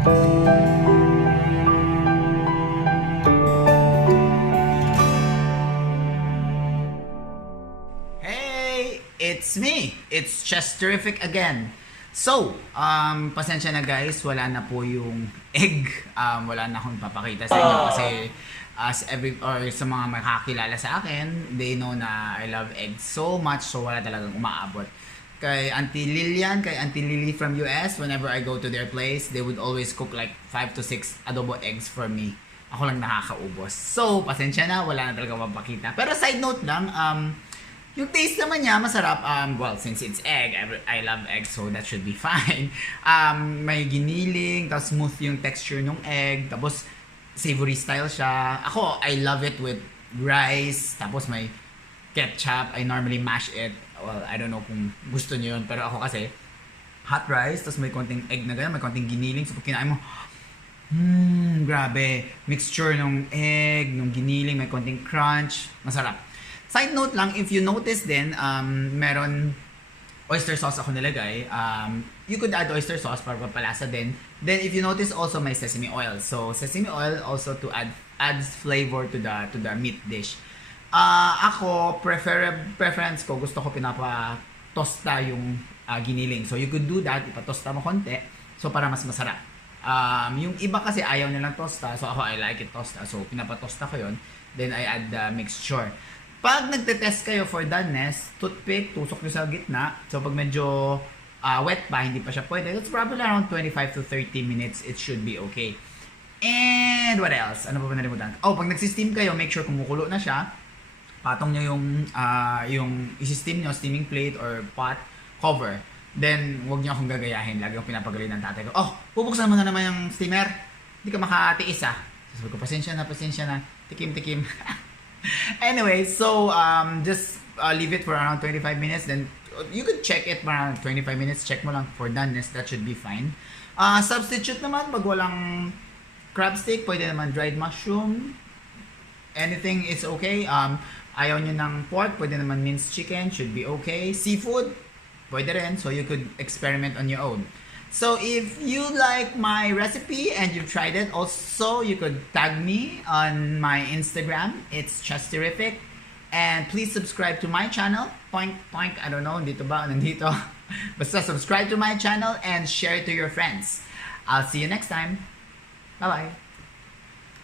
Hey! It's me! It's Chesterific again. So, pasensya na guys, wala na po yung egg. Wala na akong papakita sa inyo kasi sa mga makakilala sa akin, they know na I love eggs so much, so wala talagang umaabot. Kay Auntie Lilian, kay Auntie Lily from US, whenever I go to their place, they would always cook like 5 to 6 adobo eggs for me. Ako lang nakakaubos. So, pasensya na, wala na talaga mapakita. Pero side note lang, yung taste naman niya, masarap. Well, since it's egg, I love eggs, so that should be fine. May giniling, tapos smooth yung texture ng egg, tapos savory style siya. Ako, I love it with rice, tapos may ketchup. I normally mash it. Well, I don't know kung gusto niyo yun, pero ako kasi, hot rice, tapos may konting egg na gano'n, may konting giniling, so pag kinain mo, grabe. Mixture ng egg, ng giniling, may konting crunch, masarap. Side note lang, if you notice din, meron oyster sauce ako nilagay. You could add oyster sauce para papalasa din. Then if you notice also may sesame oil. So sesame oil also to adds flavor to the meat dish. Ako preference ko, gusto ko pinapa-tosta yung giniling. So you could do that, ipatosta mo konti. So para mas masarap. Yung iba kasi ayaw nilang tosta. So ako I like it tosta. So pinapatosta ko yun. Then I add the mixture. Pag nagte-test kayo for doneness, toothpick, tusok nyo sa gitna. So pag medyo wet pa, hindi pa siya pwede. It's probably around 25 to 30 minutes. It should be okay. And what else? Ano pa ba nalimutan? Oh, pag nagsisteam kayo, make sure kumukulo na siya. Patong nyo yung isi-steam nyo, steaming plate or pot, cover. Then, huwag nyo akong gagayahin. Lagi akong pinapagaling ng tatay ko. Oh, bubuksan mo na naman yung steamer. Hindi ka makatiis Sabi ko, pasensya na. Tikim. Anyway, so just leave it for around 25 minutes. Then you could check it around 25 minutes. Check mo lang for doneness. That should be fine. Substitute naman, pag walang crabstick, pwede naman dried mushroom. Anything is okay. Ayaw nyo ng pork, pwede naman minced chicken. Should be okay. Seafood, pwede rin. So you could experiment on your own. So if you like my recipe and you've tried it, also you could tag me on my Instagram. It's Chesterific. And please subscribe to my channel. Poink. I don't know, dito ba? Nandito. Basta subscribe to my channel and share it to your friends. I'll see you next time. Bye-bye.